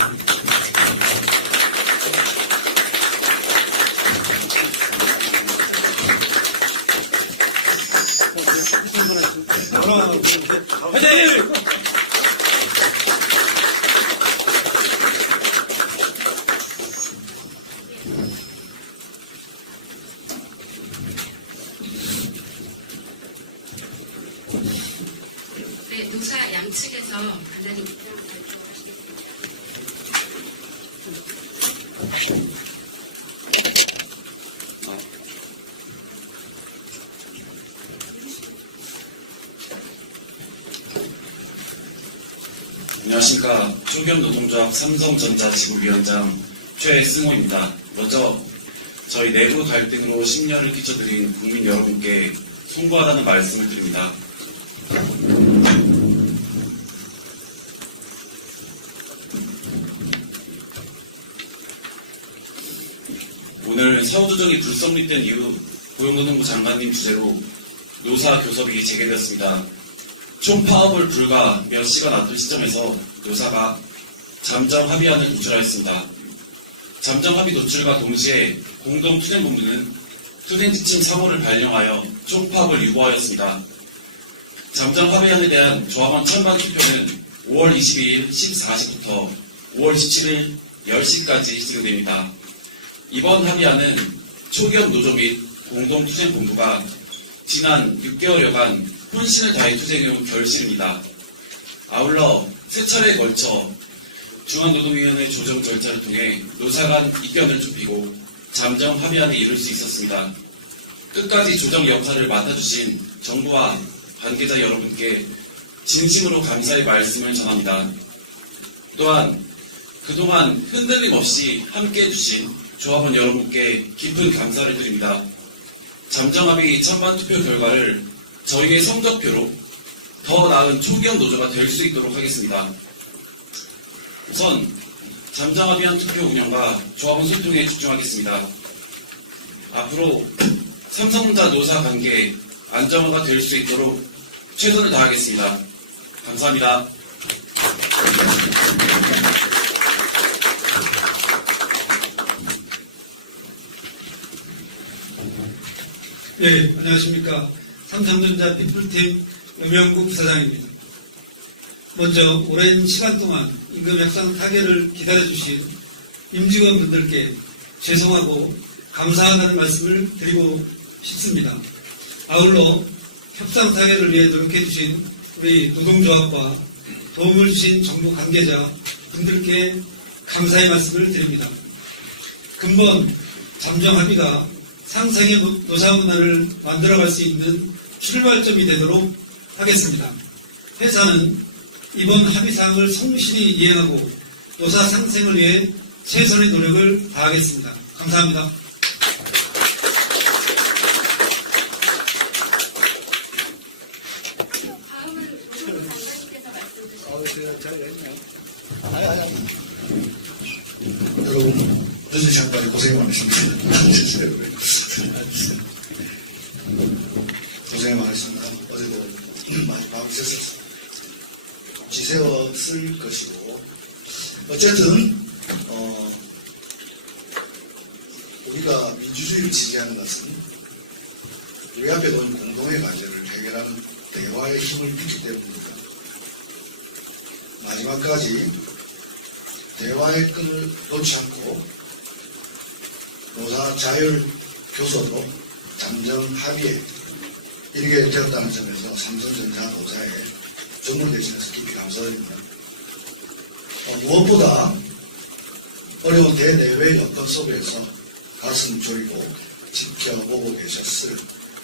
화이팅! 네, 노사 양측에서 간단히 입장 발표하시겠습니다. 안녕하십니까. 총경노동조합 삼성전자 지부위원장 최승호입니다. 먼저 저희 내부 갈등으로 심려를 끼쳐드린 국민 여러분께 송구하다는 말씀을 드립니다. 오늘 사후조정이 불성립된 이후 고용노동부 장관님 주재로 노사교섭이 재개되었습니다. 총파업을 불과 몇 시간 앞둔 시점에서 노사가 잠정합의안을 도출하였습니다. 잠정합의 도출과 동시에 공동투쟁본부는 투쟁지침 3호를 발령하여 총파업을 유보하였습니다. 잠정합의안에 대한 조합원 찬반 투표는 5월 22일 14시부터 5월 17일 10시까지 진행됩니다. 이번 합의안은 초기업 노조 및 공동투쟁본부가 지난 6개월여간 혼신을 다해 투쟁해온 결실입니다. 아울러 세 차례에 걸쳐 중앙노동위원회 조정 절차를 통해 노사 간 입견을 좁히고 잠정 합의안에 이룰 수 있었습니다. 끝까지 조정 역할을 맡아주신 정부와 관계자 여러분께 진심으로 감사의 말씀을 전합니다. 또한 그동안 흔들림 없이 함께해 주신 조합원 여러분께 깊은 감사를 드립니다. 잠정합의 찬반 투표 결과를 저희의 성적표로 더 나은 초기업 노조가 될 수 있도록 하겠습니다. 우선 잠정합의안 투표 운영과 조합원 소통에 집중하겠습니다. 앞으로 삼성전자 노사 관계 안정화가 될 수 있도록 최선을 다하겠습니다. 감사합니다. 네, 안녕하십니까. 삼성전자 피플팀 음영국 사장입니다. 먼저 오랜 시간 동안 임금 협상 타결을 기다려주신 임직원분들께 죄송하고 감사하다는 말씀을 드리고 싶습니다. 아울러 협상 타결을 위해 노력해주신 우리 노동조합과 도움을 주신 정부 관계자 분들께 감사의 말씀을 드립니다. 근본 잠정합의가 상생의 노사문화를 만들어갈 수 있는 출발점이 되도록 하겠습니다. 회사는 이번 합의사항을 성실히 이행하고 노사 상생을 위해 최선의 노력을 다하겠습니다. 감사합니다. 여러분, 늦은 시간까지 고생 많으십니다. 고생 많으십니다. 어제도 많이 밤 새셨습니다. 지새웠을 것이고, 어쨌든, 우리가 민주주의를 지지하는 것은 우리 앞에 놓은 공동의 과제를 해결하는 대화의 힘을 믿기 때문입니다. 마지막까지 대화의 끈을 놓지 않고 노사 자율 교섭으로 잠정 합의에 이르게 되었다는 점에서 삼성전자 노사에 정부 대신해서 깊이 감사드립니다. 무엇보다 어려운 대내외의 협력 속에서 가슴 졸이고 지켜보고 계셨을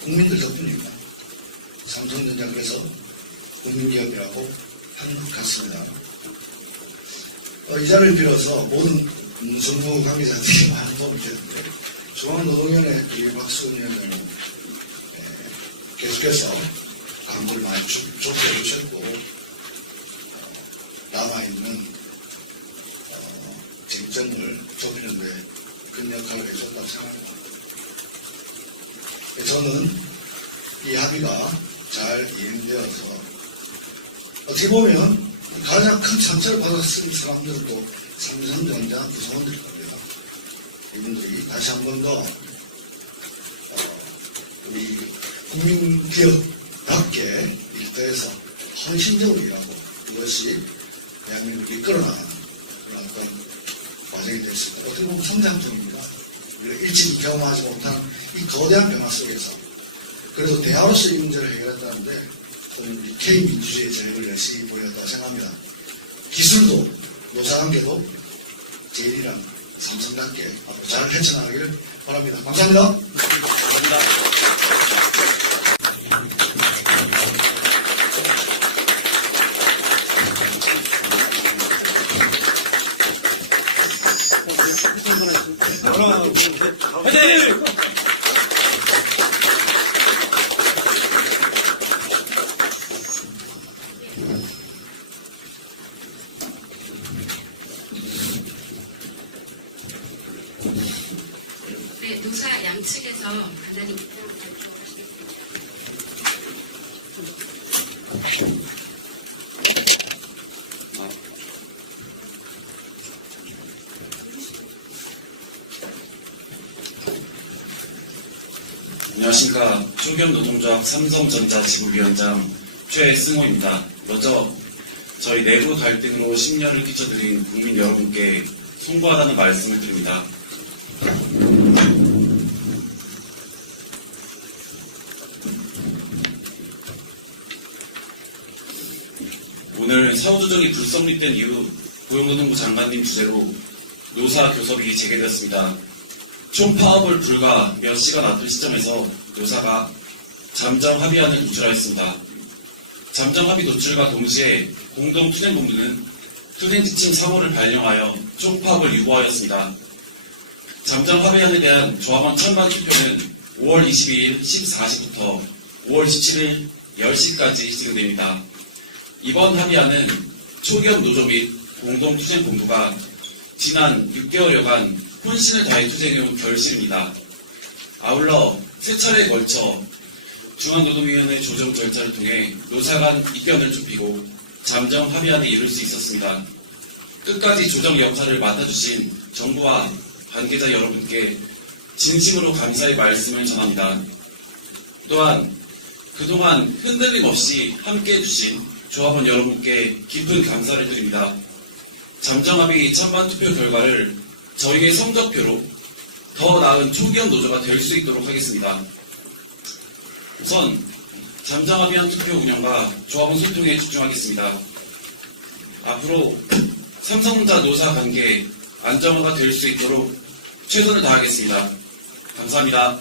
국민들 덕분입니다. 삼성전자께서 국민기업이라고 한 것 같습니다. 이 자리를 빌어서 모든 정부 관계자들이 많은 도움이 됐는데 중앙노동위원회 박수근 위원장은 계속해서 감을 많이 좁혀 주셨고 남아있는 쟁점을 좁히는 데 큰 역할을 해줬다고 생각합니다. 저는 이 합의가 잘 이행되어서 어떻게 보면 가장 큰 상처를 받았을 사람들도 삼성전자 구성원들일 겁니다. 이분들이 다시 한 번 더 우리 국민기업답게 일터에서 헌신적으로 일하고 이것이 대한민국을 이끌어나가는 그런 어떤 과정이 됐습니다. 어떻게 보면 성장중입니다. 우리가 일찍 경험하지 못한 이 거대한 변화 속에서 그래서 대화로서 이 문제를 해결했다는데 저는 우리 K민주주의의 전력을 열심히 보였다 생각합니다. 기술도 노사관계도 제일이랑 삼성답게 앞으로 잘 펼쳐나가기를 바랍니다. 감사합니다. 감사합니다. 하나, 둘, 셋. 화이팅! 네, 노사 양측에서 간단히 입장 발표하시겠습니다. 안녕하십니까. 총경노동조합 삼성전자 지부위원장 최승호입니다. 먼저 저희 내부 갈등으로 심려를 끼쳐드린 국민 여러분께 송구하다는 말씀을 드립니다. 오늘 사후조정이 불성립된 이후 고용노동부 장관님 주재로 노사 교섭이 재개되었습니다. 총파업을 불과 몇 시간 앞둔 시점에서 노사가 잠정 합의안을 도출하였습니다. 잠정 합의 도출과 동시에 공동투쟁본부는 투쟁지침 3호를 발령하여 총파업을 유보하였습니다. 잠정 합의안에 대한 조합원 찬반 투표는 5월 22일 14시부터 5월 17일 10시까지 진행됩니다. 이번 합의안은 초기업 노조 및 공동투쟁본부가 지난 6개월여간 혼신을 다해 투쟁해온 결실입니다. 아울러 세 차례에 걸쳐 중앙노동위원회 조정 절차를 통해 노사 간 입견을 좁히고 잠정 합의안에 이룰 수 있었습니다. 끝까지 조정 역할을 맡아주신 정부와 관계자 여러분께 진심으로 감사의 말씀을 전합니다. 또한 그동안 흔들림 없이 함께해 주신 조합원 여러분께 깊은 감사를 드립니다. 잠정 합의 찬반 투표 결과를 저희의 성적표로 더 나은 초기업 노조가 될 수 있도록 하겠습니다. 우선 잠정 합의안 투표 운영과 조합원 소통에 집중하겠습니다. 앞으로 삼성전자 노사 관계 안정화가 될 수 있도록 최선을 다하겠습니다. 감사합니다.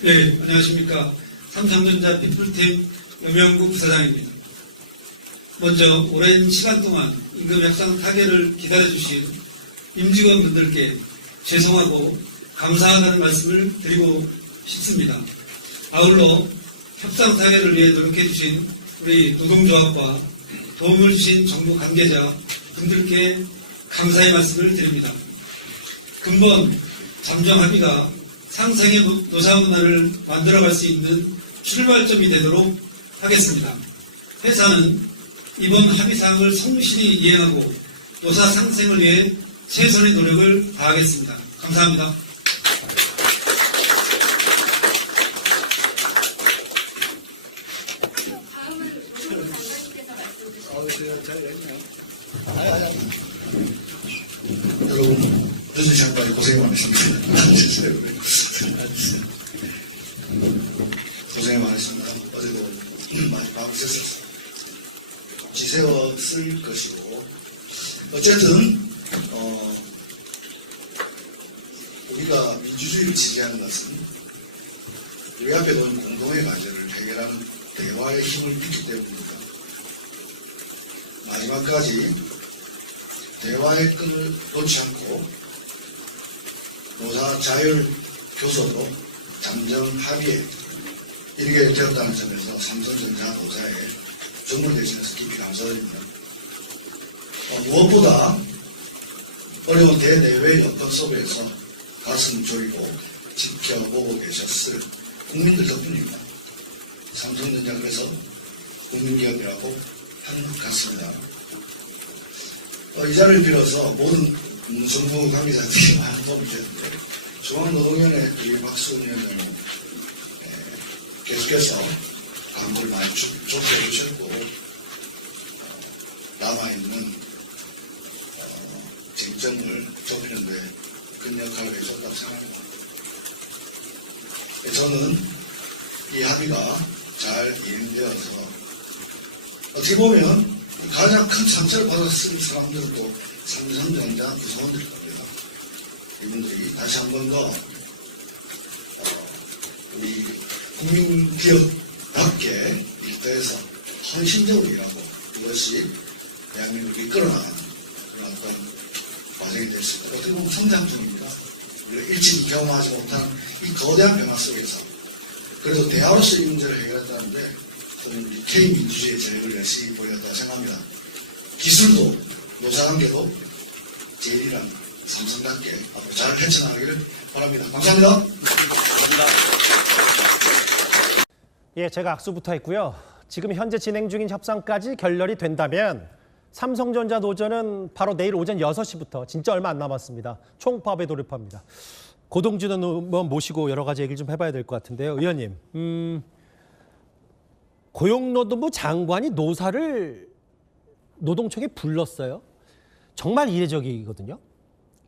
네, 안녕하십니까. 삼성전자 디플팀 염영구 부사장입니다. 먼저 오랜 시간 동안 임금 협상 타결을 기다려주신 임직원분들께 죄송하고 감사하다는 말씀을 드리고 싶습니다. 아울러 협상 타결을 위해 노력해주신 우리 노동조합과 도움을 주신 정부 관계자 분들께 감사의 말씀을 드립니다. 근본 잠정 합의가 상생의 노사 문화를 만들어갈 수 있는 출발점이 되도록 하겠습니다. 회사는 이번 합의사항을 성실히 이행하고 노사 상생을 위해 최선의 노력을 다하겠습니다. 감사합니다. 다음은 노동부 장관님께서 말씀 주시겠습니다. 여러분, 늦은 시간까지 고생 많으십니다. 고생 많으십니다. 어제도 많이 밤새셨어요. 지새웠을 것이고, 어쨌든, 우리가 민주주의를 지지하는 것은 우리 앞에 놓은 공동의 과제를 해결하는 대화의 힘을 믿기 때문입니다. 마지막까지 대화의 끈을 놓지 않고 노사 자율 교섭으로 잠정 합의에 이르게 되었다는 점에서 삼성전자 노사에 정부 대신해서 깊이 감사드립니다. 무엇보다 어려운 대내외 여건 속에서 가슴 졸이고 지켜보고 계셨을 국민들 덕분입니다. 삼성전자 그래서 국민기업이라고 하는 것 같습니다. 이 자리를 빌어서 모든 문성무 관계자들이 많은 도움이 되는데 중앙노동위원회 우리 박수근 위원장은 계속해서 감독을 많이 좁혀 주셨고 남아있는 쟁점을 좁히는 데 큰 역할을 해줬다고 생각합니다. 저는 이 합의가 잘 이행되어서 어떻게 보면 가장 큰 상처를 받았을 사람들도 삼성전자 구성원들일 겁니다. 이분들이 다시 한 번 더 우리 국민기업답게 일터에서 헌신적으로 일하고 이것이 대한민국이 이끌어나가는 그런 어떤 과정이 됐습니다. 어떻게 보면 성장 중입니다. 우리가 일찍 경험하지 못한 이 거대한 변화 속에서 그래도 대화로서 이 문제를 해결했다는데 저는 우리 K민주주의의 저력을 열심히 보였다고 생각합니다. 기술도 노사관계도 제일이란 삼성답게 앞으로 잘 펼쳐나가기를 바랍니다. 감사합니다. 감사합니다. 예, 제가 악수부터 했고요. 지금 현재 진행 중인 협상까지 결렬이 된다면 삼성전자 노조는 바로 내일 오전 6시부터 진짜 얼마 안 남았습니다. 총파업에 돌입합니다. 고동준 의원 모시고 여러 가지 얘기를 좀 해봐야 될 것 같은데요. 의원님, 고용노동부 장관이 노사를 노동청에 불렀어요. 정말 이례적이거든요.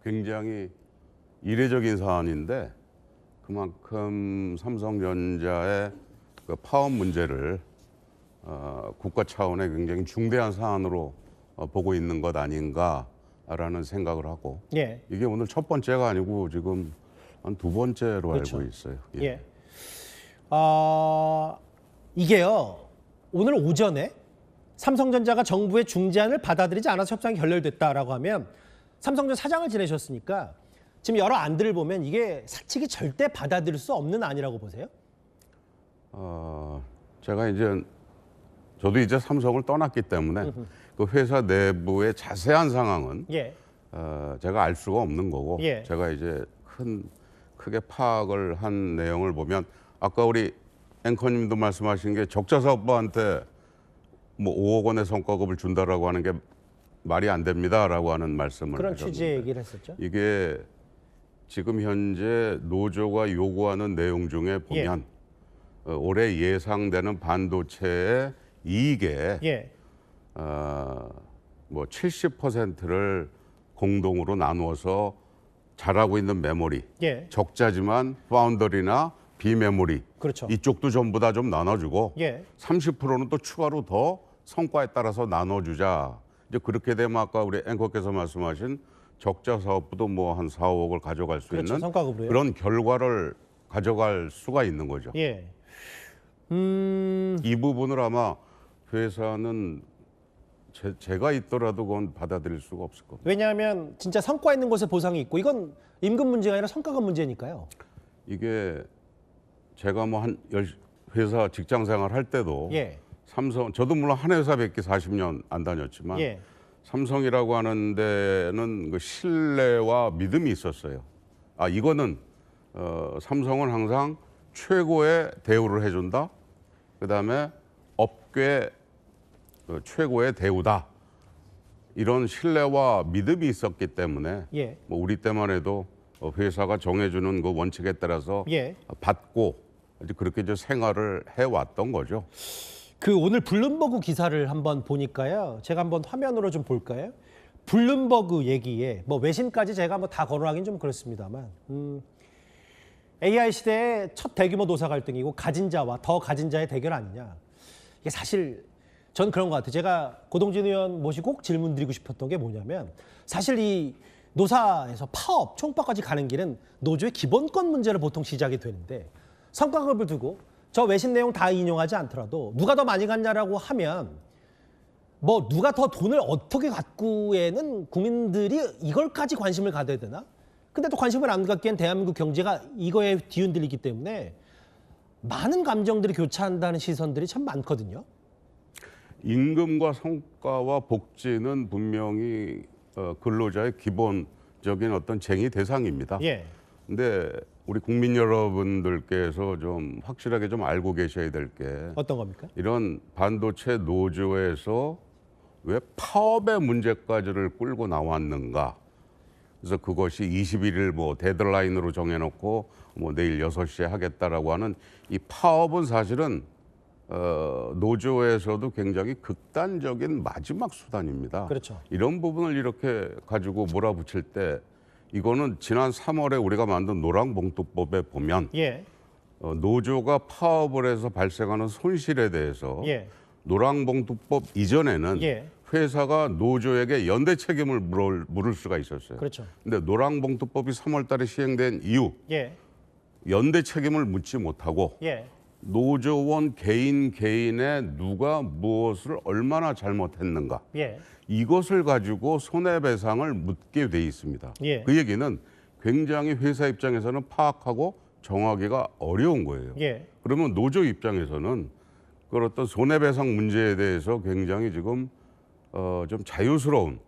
굉장히 이례적인 사안인데 그만큼 삼성전자의 그 파업 문제를 국가 차원의 굉장히 중대한 사안으로 보고 있는 것 아닌가라는 생각을 하고 예. 이게 오늘 첫 번째가 아니고 지금 한 두 번째로 그렇죠. 알고 있어요. 예. 이게요. 오늘 오전에 삼성전자가 정부의 중재안을 받아들이지 않아서 협상이 결렬됐다라고 하면 삼성전자 사장을 지내셨으니까 지금 여러 안들을 보면 이게 사측이 절대 받아들일 수 없는 안이라고 보세요? 제가 이제 저도 이제 삼성을 떠났기 때문에 그 회사 내부의 자세한 상황은 예. 제가 알 수가 없는 거고 예. 제가 이제 크게 파악을 한 내용을 보면 아까 우리 앵커님도 말씀하신 게 적자 사업부한테 뭐 5억 원의 성과급을 준다라고 하는 게 말이 안 됩니다라고 하는 말씀을 그런 하셨는데 취지의 얘기를 했었죠. 이게 지금 현재 노조가 요구하는 내용 중에 보면 올해 예상되는 반도체의 이익의 예. 뭐 70%를 공동으로 나누어서 잘하고 있는 메모리, 예. 적자지만 파운더리나 비메모리 그렇죠. 이쪽도 전부 다 좀 나눠주고 예. 30%는 또 추가로 더 성과에 따라서 나눠주자. 이제 그렇게 되면 아까 우리 앵커께서 말씀하신 적자 사업부도 뭐 한 4, 5억을 가져갈 수 그렇죠. 있는 성과급으로요. 그런 결과를 가져갈 수가 있는 거죠. 예. 이 부분을 아마 회사는 제가 있더라도 그건 받아들일 수가 없을 겁니다. 왜냐하면 진짜 성과 있는 곳에 보상이 있고 이건 임금 문제가 아니라 성과급 문제니까요. 이게 제가 뭐 회사 직장 생활 할 때도 예. 삼성, 저도 물론 한 회사밖에 40년 안 다녔지만 예. 삼성이라고 하는 데는 그 신뢰와 믿음이 있었어요. 이거는 삼성은 항상 최고의 대우를 해준다. 그다음에 업계 최고의 대우다. 이런 신뢰와 믿음이 있었기 때문에 예. 뭐 우리 때만 해도 회사가 정해주는 그 원칙에 따라서 예. 받고 이제 그렇게 이제 생활을 해왔던 거죠. 그 오늘 블룸버그 기사를 한번 보니까요. 제가 한번 화면으로 좀 볼까요? 블룸버그 얘기에 뭐 외신까지 제가 뭐 다 거론하긴 좀 그렇습니다만 AI 시대의 첫 대규모 노사 갈등이고 가진 자와 더 가진 자의 대결 아니냐. 이게 사실 저는 그런 것 같아요. 제가 고동진 의원 모시고 꼭 질문 드리고 싶었던 게 뭐냐면 사실 이 노사에서 파업, 총파업까지 가는 길은 노조의 기본권 문제를 보통 시작이 되는데 성과급을 두고 저 외신 내용 다 인용하지 않더라도 누가 더 많이 갔냐라고 하면 뭐 누가 더 돈을 어떻게 갖고에는 국민들이 이걸까지 관심을 가져야 되나? 근데 또 관심을 안 갖기엔 대한민국 경제가 이거에 뒤흔들리기 때문에 많은 감정들이 교차한다는 시선들이 참 많거든요. 임금과 성과와 복지는 분명히 근로자의 기본적인 어떤 쟁의 대상입니다. 예. 근데 우리 국민 여러분들께서 좀 확실하게 좀 알고 계셔야 될 게 어떤 겁니까? 이런 반도체 노조에서 왜 파업의 문제까지를 끌고 나왔는가. 그래서 그것이 21일 뭐 데드라인으로 정해놓고 뭐 내일 6시에 하겠다라고 하는 이 파업은 사실은 노조에서도 굉장히 극단적인 마지막 수단입니다. 그렇죠. 이런 부분을 이렇게 가지고 몰아붙일 때 이거는 지난 3월에 우리가 만든 노랑봉투법에 보면 예. 노조가 파업을 해서 발생하는 손실에 대해서 예. 노랑봉투법 이전에는 예. 회사가 노조에게 연대 책임을 물을 수가 있었어요. 그렇죠. 근데 노랑봉투법이 3월 달에 시행된 이후 예. 연대 책임을 묻지 못하고 예. 노조원 개인의 누가 무엇을 얼마나 잘못했는가 예. 이것을 가지고 손해배상을 묻게 돼 있습니다. 예. 그 얘기는 굉장히 회사 입장에서는 파악하고 정하기가 어려운 거예요. 예. 그러면 노조 입장에서는 그 어떤 손해배상 문제에 대해서 굉장히 지금 좀 자유스러운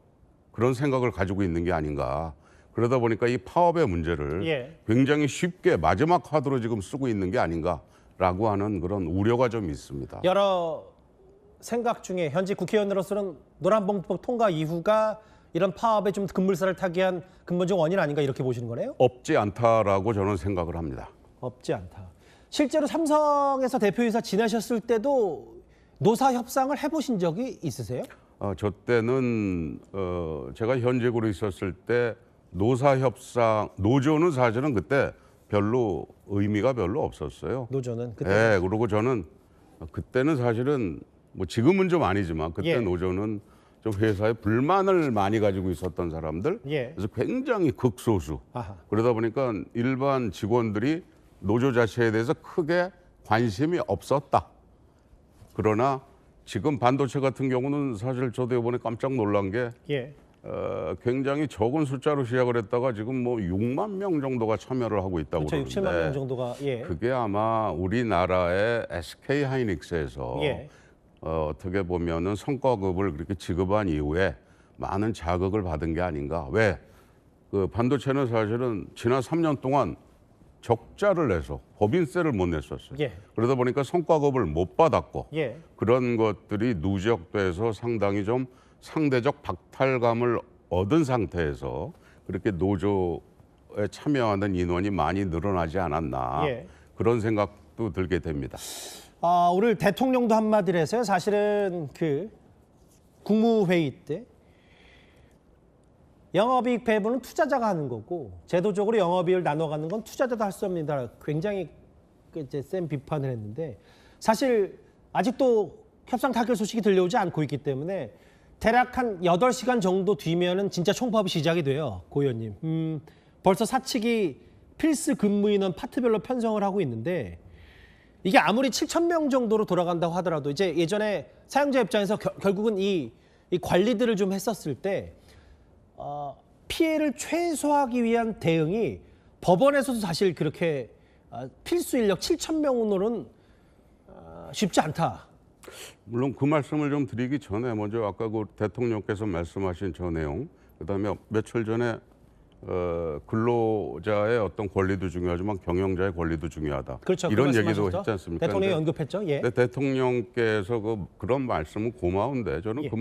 그런 생각을 가지고 있는 게 아닌가. 그러다 보니까 이 파업의 문제를 예. 굉장히 쉽게 마지막 카드로 지금 쓰고 있는 게 아닌가라고 하는 그런 우려가 좀 있습니다. 여러 생각 중에 현직 국회의원으로서는 노란봉투법 통과 이후가 이런 파업에 좀 급물살을 타게 한 근본적 원인 아닌가 이렇게 보시는 거네요? 없지 않다라고 저는 생각을 합니다. 없지 않다. 실제로 삼성에서 대표이사 지내셨을 때도 노사 협상을 해보신 적이 있으세요? 저 때는 제가 현직으로 있었을 때 노사 협상 노조는 사실은 그때 별로 의미가 별로 없었어요. 노조는 그때. 네, 그리고 저는 그때는 사실은 뭐 지금은 좀 아니지만 그때 예. 노조는 좀 회사에 불만을 많이 가지고 있었던 사람들. 예. 그래서 굉장히 극소수. 아하. 그러다 보니까 일반 직원들이 노조 자체에 대해서 크게 관심이 없었다. 그러나 지금 반도체 같은 경우는 사실 저도 이번에 깜짝 놀란 게 예. 굉장히 적은 숫자로 시작을 했다가 지금 뭐 6만 명 정도가 참여를 하고 있다고 그렇죠. 6, 그러는데 7만 명 정도가. 예. 그게 아마 우리나라의 SK 하이닉스에서 예. 어떻게 보면은 성과급을 그렇게 지급한 이후에 많은 자극을 받은 게 아닌가. 왜? 그 반도체는 사실은 지난 3년 동안 적자를 내서 법인세를 못 냈었어요. 예. 그러다 보니까 성과급을 못 받았고 예. 그런 것들이 누적돼서 상당히 좀 상대적 박탈감을 얻은 상태에서 그렇게 노조에 참여하는 인원이 많이 늘어나지 않았나. 예. 그런 생각도 들게 됩니다. 오늘 대통령도 한마디를 해서요. 사실은 그 국무회의 때 영업이익 배분은 투자자가 하는 거고 제도적으로 영업이익을 나눠 갖는 건 투자자도 할 수 없습니다. 굉장히 이제 센 비판을 했는데 사실 아직도 협상 타결 소식이 들려오지 않고 있기 때문에 대략 한 8시간 정도 뒤면은 진짜 총파업이 시작이 돼요. 고 의원님. 벌써 사측이 필수 근무 인원 파트별로 편성을 하고 있는데 이게 아무리 7,000명 정도로 돌아간다고 하더라도 이제 예전에 사용자 입장에서 결국은 이 관리들을 좀 했었을 때 피해를 최소화하기 위한 대응이 법원에서도 사실 그렇게 필수 인력 7,000명으로는 쉽지 않다. 물론 그 말씀을 좀 드리기 전에 먼저 아까 그 대통령께서 말씀하신 저 내용, 그다음에 며칠 전에 근로자의 어떤 권리도 중요하지만 경영자의 권리도 중요하다. 그렇죠. 이런 그 얘기도 말씀하셨죠? 했지 않습니까? 대통령이 근데 언급했죠. 예. 대통령께서 그런 말씀은 고마운데 저는 예. 그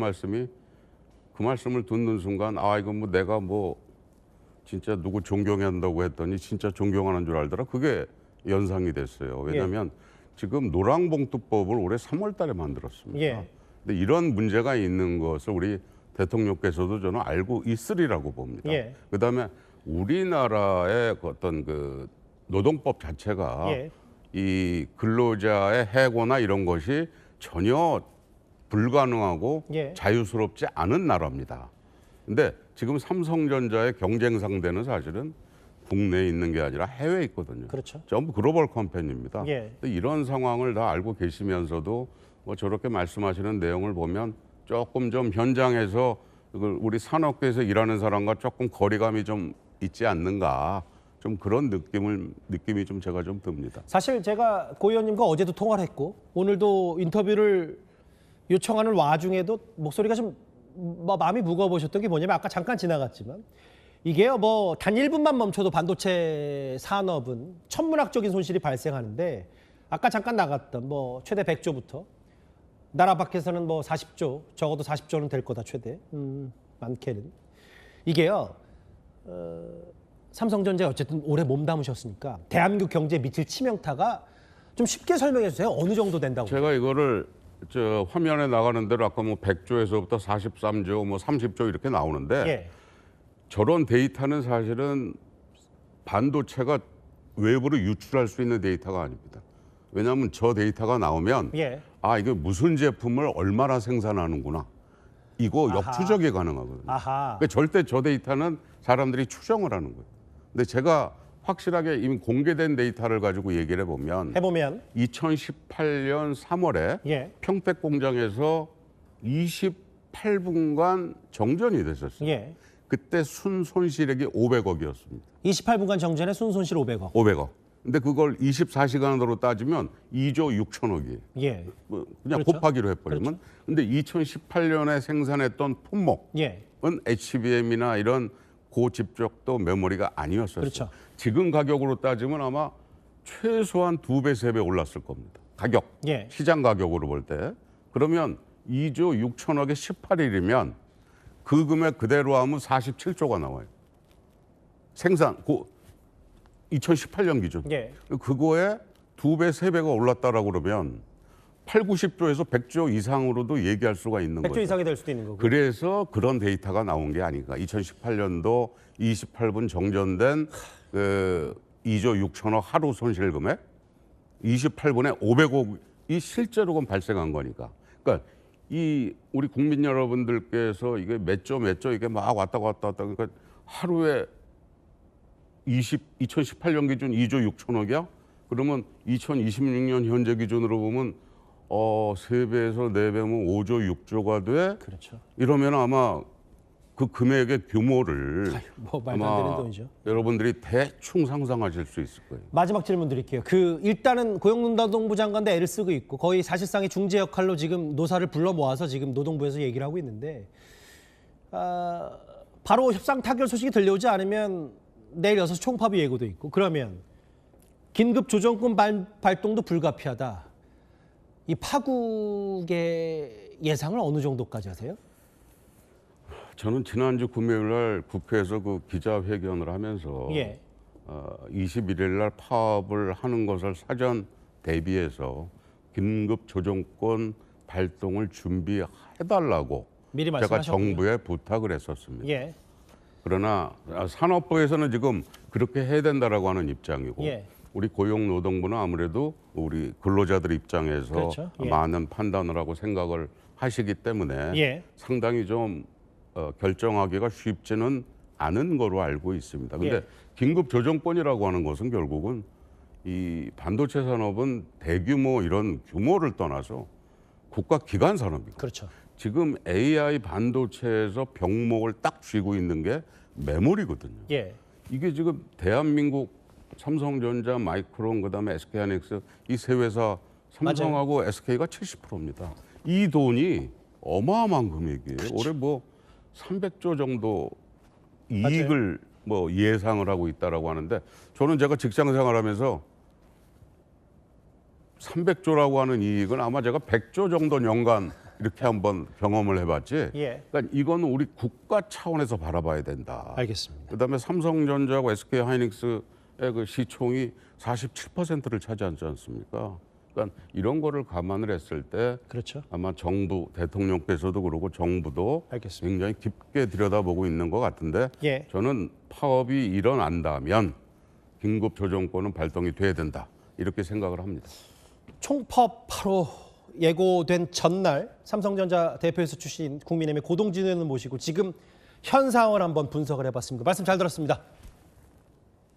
말씀을 듣는 순간 이거 뭐 내가 뭐 진짜 누구 존경한다고 했더니 진짜 존경하는 줄 알더라. 그게 연상이 됐어요. 왜냐하면 지금 노랑봉투법을 올해 3월 달에 만들었습니다. 예. 근데 이런 문제가 있는 것을 우리 대통령께서도 저는 알고 있으리라고 봅니다. 예. 그다음에 우리나라의 어떤 그 노동법 자체가 예. 이 근로자의 해고나 이런 것이 전혀 불가능하고 예. 자유스럽지 않은 나라입니다. 근데 지금 삼성전자의 경쟁 상대는 사실은 국내에 있는 게 아니라 해외에 있거든요. 그렇죠. 전부 글로벌 컴퍼니입니다. 예. 근데 이런 상황을 다 알고 계시면서도 뭐 저렇게 말씀하시는 내용을 보면 조금 좀 현장에서 우리 산업계에서 일하는 사람과 조금 거리감이 좀 있지 않는가. 좀 그런 느낌이 좀 제가 좀 듭니다. 사실 제가 고 의원님과 어제도 통화를 했고 오늘도 인터뷰를 요청하는 와중에도 목소리가 좀 마음이 무거워 보셨던 게 뭐냐면 아까 잠깐 지나갔지만 이게요, 뭐 단 1분만 멈춰도 반도체 산업은 천문학적인 손실이 발생하는데 아까 잠깐 나갔던 뭐 최대 100조부터 나라 밖에서는 뭐 40조, 적어도 40조는 될 거다 최대. 많게는. 이게요. 삼성전자 어쨌든 오래 몸담으셨으니까 대한민국 경제에 미칠 치명타가 좀 쉽게 설명해 주세요. 어느 정도 된다고? 제가 이거를 저 화면에 나가는 대로 아까 뭐 100조에서부터 43조, 뭐 30조 이렇게 나오는데 예. 저런 데이터는 사실은 반도체가 외부로 유출할 수 있는 데이터가 아닙니다. 왜냐하면 저 데이터가 나오면 예. 아 이게 무슨 제품을 얼마나 생산하는구나 이거 아하. 역추적이 가능하거든요. 아하. 그러니까 절대 저 데이터는 사람들이 추정을 하는 거예요. 근데 제가 확실하게 이미 공개된 데이터를 가지고 얘기를 해보면 해보면 2018년 3월에 예. 평택 공장에서 28분간 정전이 됐었어요. 예. 그때 순손실액이 500억이었습니다. 28분간 정전에 순손실 500억. 500억. 근데 그걸 24시간으로 따지면 2조 6천억이에요. 예. 뭐 그냥 그렇죠. 곱하기로 해버리면. 근데 2018년에 생산했던 품목은 예. HBM이나 이런 고집적도 메모리가 아니었었어요. 그렇죠. 지금 가격으로 따지면 아마 최소한 2배, 3배 올랐을 겁니다. 가격. 예. 시장 가격으로 볼 때. 그러면 2조 6천억에 18일이면 그 금액 그대로 하면 47조가 나와요. 생산, 2018년 기준. 예. 그거에 2배, 3배가 올랐다라고 그러면 8, 90조에서 100조 이상으로도 얘기할 수가 있는 100조 거죠. 이상이 될 수도 있는 거고. 그래서 그런 데이터가 나온 게 아닌가. 2018년도 28분 정전된 그 2조 6천억 하루 손실 금액 28분에 500억이 실제로 발생한 거니까. 그러니까 이 우리 국민 여러분들께서 이게 몇 조 이게 막 왔다 갔다 그러니까 하루에 2018년 기준 2조 6천억이야? 그러면 2026년 현재 기준으로 보면 3배에서 4배면 5조 6조가 돼. 그렇죠. 이러면 아마 그 금액의 규모를 뭐 말도 안 되는 돈이죠. 여러분들이 대충 상상하실 수 있을 거예요. 마지막 질문 드릴게요. 일단은 고용노동부 장관도 애를 쓰고 있고 거의 사실상의 중재 역할로 지금 노사를 불러 모아서 지금 노동부에서 얘기를 하고 있는데 바로 협상 타결 소식이 들려오지 않으면 내일 6시 총파업 예고도 있고 그러면 긴급 조정권 발동도 불가피하다. 이 파국의 예상을 어느 정도까지 하세요? 저는 지난주 금요일 날 국회에서 그 기자회견을 하면서 예. 21일 날 파업을 하는 것을 사전 대비해서 긴급 조정권 발동을 준비해달라고 미리 제가 말씀하셨군요. 정부에 부탁을 했었습니다. 예. 그러나 산업부에서는 지금 그렇게 해야 된다라고 하는 입장이고 예. 우리 고용노동부는 아무래도 우리 근로자들 입장에서 그렇죠. 예. 많은 판단을 하고 생각을 하시기 때문에 예. 상당히 좀 결정하기가 쉽지는 않은 거로 알고 있습니다. 근데 예. 긴급 조정권이라고 하는 것은 결국은 이 반도체 산업은 대규모 이런 규모를 떠나서 국가 기관 산업이고 그렇죠. 지금 AI 반도체에서 병목을 딱 쥐고 있는 게 메모리거든요. 예. 이게 지금 대한민국 삼성전자, 마이크론, 그다음에 SK하이닉스 이 세 회사 삼성하고 SK가 70%입니다. 이 돈이 어마어마한 금액이에요. 그렇죠. 올해 뭐 300조 정도 이익을 뭐 예상을 하고 있다라고 하는데 저는 제가 직장 생활하면서 300조라고 하는 이익은 아마 제가 100조 정도 연간 이렇게 한번 경험을 해봤지. 예. 그러니까 이거는 우리 국가 차원에서 바라봐야 된다. 알겠습니다. 그다음에 삼성전자하고 SK하이닉스의 그 시총이 47%를 차지하지 않습니까? 그러니까 이런 거를 감안을 했을 때 그렇죠. 아마 정부 대통령께서도 그러고 정부도 알겠습니다. 굉장히 깊게 들여다보고 있는 것 같은데 예. 저는 파업이 일어난다면 긴급 조정권은 발동이 돼야 된다 이렇게 생각을 합니다. 총파업 바로 예고된 전날 삼성전자 대표에서 출신 국민의힘의 고동진 의원을 모시고 지금 현 상황을 한번 분석을 해봤습니다. 말씀 잘 들었습니다.